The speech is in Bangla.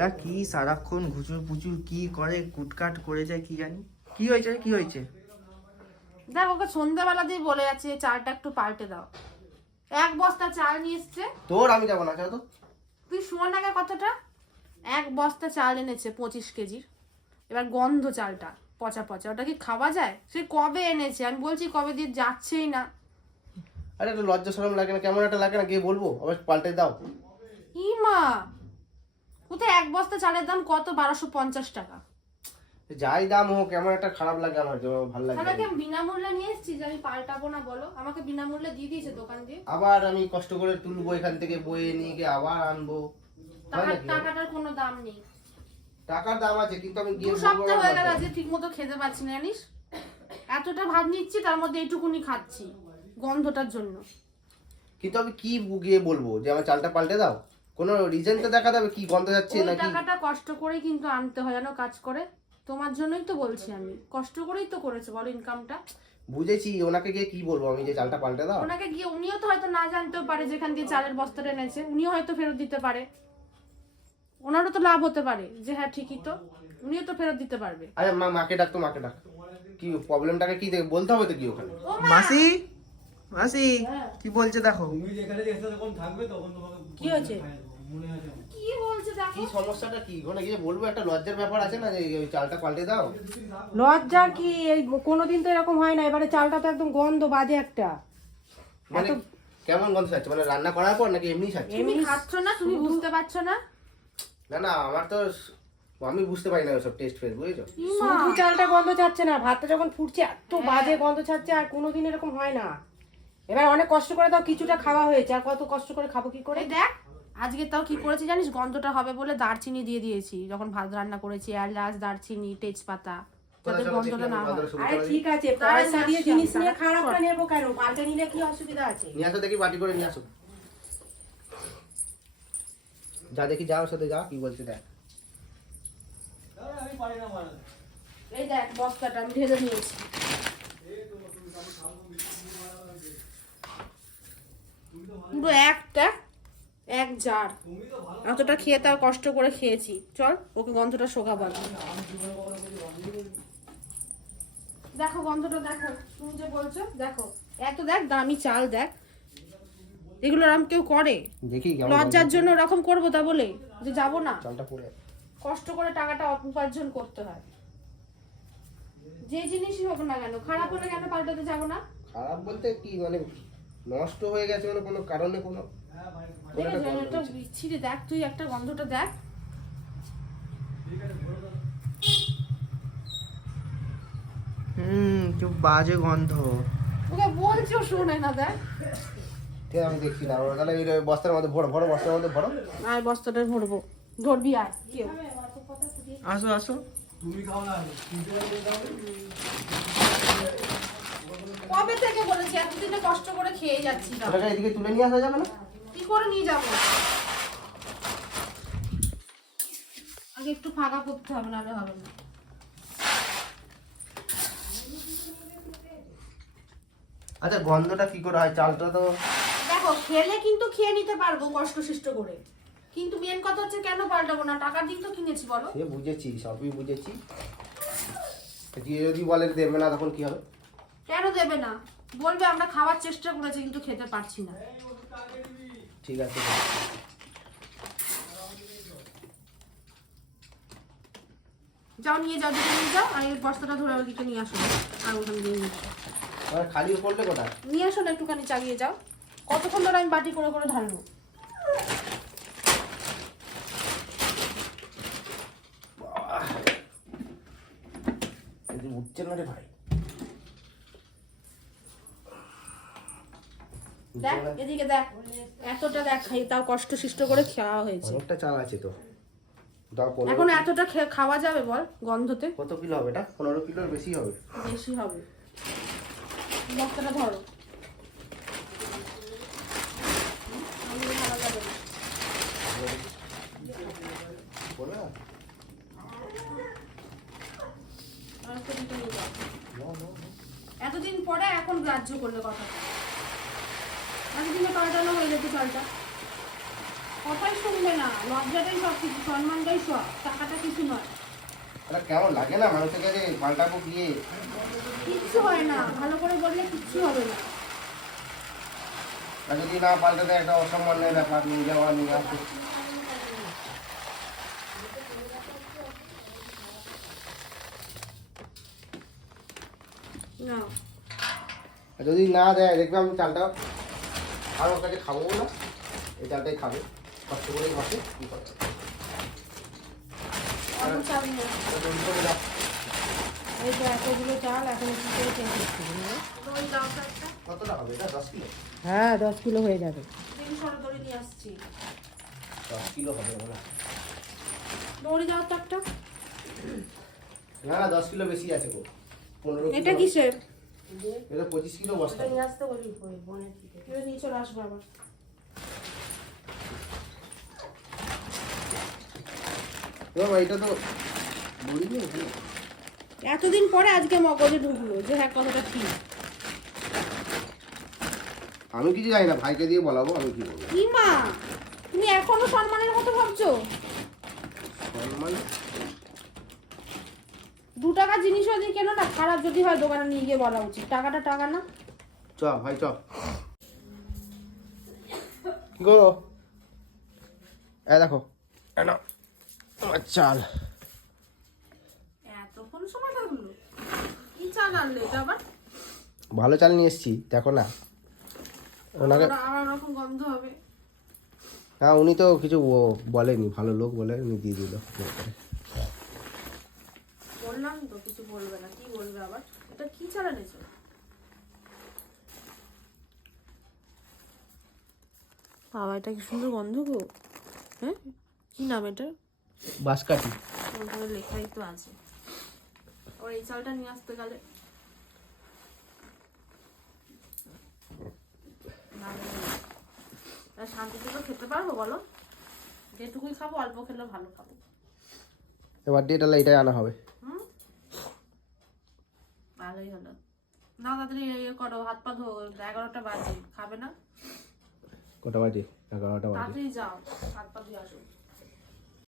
এরা কি সারাক্ষণ ঘুচুর পুচুর কি করে কুটকাট করে যায় কি জানি? কি হয়েছে কি হয়েছে? দেখ ওকে সন্ধ্যাবেলা দিয়ে বলে যাচ্ছে চালটা একটু পাল্টে দাও। এক বস্তা চাল নিয়ে এসছে। তোর আমি যাব না তো। তুই শোন আগে কথাটা। এক বস্তা চাল এনেছে পঁচিশ কেজির এবার গন্ধ চালটা পচা পচা। ওটা কি খাওয়া যায়? সে কবে এনেছে? আমি বলছি কবে দিয়ে যাচ্ছেই না। আরে একটা লজ্জা সরম লাগে না? কেমন একটা লাগে না? গিয়ে বলব? আবার পাল্টে দাও। ই মা কোথায় এক বস্তা চালের দাম কত? বারোশো পঞ্চাশ টাকা। যাই দাম হোক এমন একটা খারাপ লাগে আমার ভালো লাগে। তাহলে আমি বিনামূল্যে নিয়ে এসেছি যে আমি পাল্টাবো না বলো। আমাকে বিনামূল্যে দিয়ে দিয়েছে দোকান দিয়ে। আবার আমি কষ্ট করে তুলবো এখান থেকে বয়ে নিয়ে গিয়ে আবার আনব? টাকাটার কোনো দাম নেই। টাকার দাম আছে কিন্তু আমি গিয়ে সপ্তাহ হয়ে গেল আজকে ঠিক মতো খেতে পারছি না জানিস? এতটা ভাত নিচ্ছি তার মধ্যে এইটুকুনি খাচ্ছি গন্ধটার জন্য। কিন্তু আমি কি গিয়ে বলব যে আমার চালটা পাল্টে দাও? কোনো রিজন তো দেখা যাবে কি গন্ধ যাচ্ছে ওই নাকি? টাকাটা কষ্ট করে কিন্তু আনতে হয় জানো কাজ করে। তোমার জন্যই তো বলছি আমি। কষ্ট করেই তো করেছে বলো ইনকামটা বুঝেছি ওনাকে গিয়ে কি বলব আমি যে চালটা পাল্টে দাও? ওনাকে গিয়ে উনিও তো হয়তো না জানতেও পারে যেখান দিয়ে চালের বস্তাটা এনেছে উনিও হয়তো ফেরত দিতে পারে। ওনারও তো লাভ হতে পারে যে হ্যাঁ ঠিকই তো। উনিও তো ফেরত দিতে পারবে। আরে মা মাকে ডাক তো মাকে ডাক। কি প্রবলেমটাকে কি দেখে বলতে হবে তো কি ওখানে? মাসি? মাসি হ্যাঁ। কি বলছে দেখো? তুমি যেখানে থাকবে তখন তোমাকে কি হয়েছে? কি বলছে দেখো? কি সমস্যাটা কি? ওখানে গিয়ে বলব একটা লজ্জার ব্যাপার আছে না যে ওই চালটা পাল্টে দাও? লজ্জা কি? এই কোনোদিন তো এরকম হয় না। এবারে চালটা তো একদম গন্ধ বাজে একটা। মানে কেমন গন্ধ ছাড়ছে? মানে রান্না করার পর নাকি এমনি ছাড়ছে? তুমি খাচ্ছ না? তুমি বুঝতে পারছ না? না না আমার তো আমি বুঝতে পারি না সব টেস্ট ফেস বুঝেছ? শুধু চালটা গন্ধ ছাড়ছে না ভাতটা যখন ফুটছে এত বাজে গন্ধ ছাড়ছে আর কোনোদিন এরকম হয় না। এবার অনেক কষ্ট করে তাও কিছুটা খাওয়া হয়েছে। আর কত কষ্ট করে খাব কি করে? দেখ আজকে তাও কি করেছি জানিস? গন্ধটা হবে বলে দারচিনি দিয়ে দিয়েছি। যখন ভাত রান্না করেছি এলাচ দারচিনি তেজপাতা যাতে গন্ধটা না হয়। আরে ঠিক আছে পয়সা দিয়ে জিনিস নিয়ে খারাপটা। নেব কেন পাল্টে নিলে কি অসুবিধা আছে? নিয়ে আসো দেখি বাটি করে নিয়ে আসো। যা দেখি যাও সাথে যা কি বলছে দেখ। আরে আমি পারি না মারা এই দেখ বস্তাটা আমি ঢেলে নিয়েছি। পুরো একটা এক জার। এতটা খেয়ে তার কষ্ট করে খেয়েছি। চল ওকে গন্ধটা শোকাবো। দেখো গন্ধটা দেখো। তুমি যে বলছো দেখো। এত দেখ দামি চাল দেখ। এগুলো আরাম কেউ করে? দেখি লজ্জার জন্য ওরকম করব তা বলে? যে যাব না? কষ্ট করে টাকাটা উপার্জন করতে হয়। যে জিনিসই হোক না কেন খারাপ হলে কেন পাল্টাতে যাব না? খারাপ বলতে কি মানে নষ্ট হয়ে গেছে মানে কোনো কারণে কোনো দেখ তুই একটা গন্ধটা দেখ। হুম কি বাজে গন্ধ। ওকে বলছি শোনে না দেখ। ঠিক আছে, আমি দেখছি না। তাহলে এই বস্তার মধ্যে ভরো ভরো বস্তার মধ্যে ভরো। আর বস্তাটা ধরবো ধরবি আর কেউ। আসো আসো। তুমি খাও না কবে থেকে বলেছি? এতদিনে কষ্ট করে খেয়ে যাচ্ছি না। এদিকে তুলে নিয়ে আসা যাবে না? করে নিয়ে যাব। আগে একটু ফাঁকা করতে হবে নাহলে হবে না। আচ্ছা গন্ধটা কি করে হয়? চালটা তো দেখো খেলে কিন্তু খেয়ে নিতে পারব কষ্ট সৃষ্ট করে। কিন্তু মেন কথা হচ্ছে কেন পাল্টাবো না? টাকার দিন তো কিনেছি বলো। সে বুঝেছি সবই বুঝেছি। যদি বলে দেবে না তখন কি হবে? কেন দেবে না? বলবে আমরা খাওয়ার চেষ্টা করেছি কিন্তু খেতে পারছি না। ঠিক আছে। যাও নিয়ে যাও দিকে নিয়ে যাও আর এই বস্তাটা ধরে ওদিকে নিয়ে আসো। আর ওখানে দিয়ে নিয়ে আসো। আমার খালি করলে কোথায়? নিয়ে আসো না একটুখানি চালিয়ে যাও। কতক্ষণ ধরে আমি বাটি করে করে ঢালবো উঠছে না রে ভাই। দেখ এদিকে দেখ এতটা দেখ খাই তাও কষ্ট সৃষ্ট করে খাওয়া হয়েছে। অনেকটা চাল আছে তো। এখন এতটা খাওয়া যাবে বল গন্ধতে? কত কিলো হবে এটা? পনেরো কিলোর বেশি বেশি বস্তাটা ধরো। এতদিন পরে এখন গ্রাহ্য করলে কথা পাল্টানো হয়ে যেত চালটা কথাই শুনবে না লজ্জাটাই সব কিছু সম্মানটাই সব টাকাটা কিছু নয়। কেমন লাগে না মানুষের কাছে পাল্টাবো গিয়ে কিচ্ছু হয় না ভালো করে বললে কিচ্ছু হবে না। আর যদি না পাল্টাতে একটা অসম্মানের ব্যাপার নিয়ে যাওয়া নিয়ে আসে যদি না দেয় দেখবে আমি চালটা আর ওর কাছে খাব না এই চালটাই খাবে। কষ্ট করেই খাবে কি করে। এই তো এতগুলো চাল এখন কি করে চেঞ্জ করতে হবে? দই দাও তো একটা। কতটা হবে? এটা দশ কিলো? হ্যাঁ দশ কিলো হয়ে যাবে। তিনশো দড়ি নিয়ে আসছি। দশ কিলো হবে দড়ি তো একটা। না না দশ কিলো বেশি আছে গো। পনেরো এটা কিসের? এটা পঁচিশ কিলো বস্তা। নিয়ে আসতে বলি বোনের থেকে। নিয়ে চলে আসবে আবার। এটা তো এতদিন পরে আজকে মগজে ঢুকলো যে হ্যাঁ কথাটা ঠিক। আমি কিছু জানি না ভাইকে দিয়ে বলাবো আমি কি বলব? কি মা? তুমি এখনও সম্মানের মতো ভাবছ? সম্মান দু টাকা জিনিস যদি কেন না? খারাপ যদি হয় দোকানে নিয়ে গিয়ে বলা উচিত। টাকাটা টাকা না। চ ভাই চ। গো এ দেখো। এ নাও, তোমার চাল। এতক্ষণ সময় লাগল। কি চাল আনলে এটা আবার? ভালো চাল নিয়ে এসেছি দেখো না। ওনাকে আবার- আবার ওরকম গন্ধ হবে। হ্যাঁ উনি তো কিছু ও- বলেনি ভালো লোক বলে উনি দিয়ে দিল। বললাম তো কিছু বলবে না কি বলবে আবার? এটা কি চাল এনেছো বাবা এটা কি সুন্দর গন্ধ গো? হ্যাঁ? কি নাম এটা? ওখানে লেখাই তো আছে। আবার এই চালটা নিয়ে আসতে গেলে। শান্তিতে তো খেতে পারব বলো? যেটুকুই খাব অল্প খেলে ভালো খাব। এবার দিয়ে তাহলে এটাই আনা হবে হুম ভালোই হলো না তাড়াতাড়ি ইয়ে করো হাত পা ধো এগারোটা বাজে খাবে না? কটা বাজে? এগারোটা বাজে। তাড়াতাড়ি যাও হাত পা ধুয়ে আসো।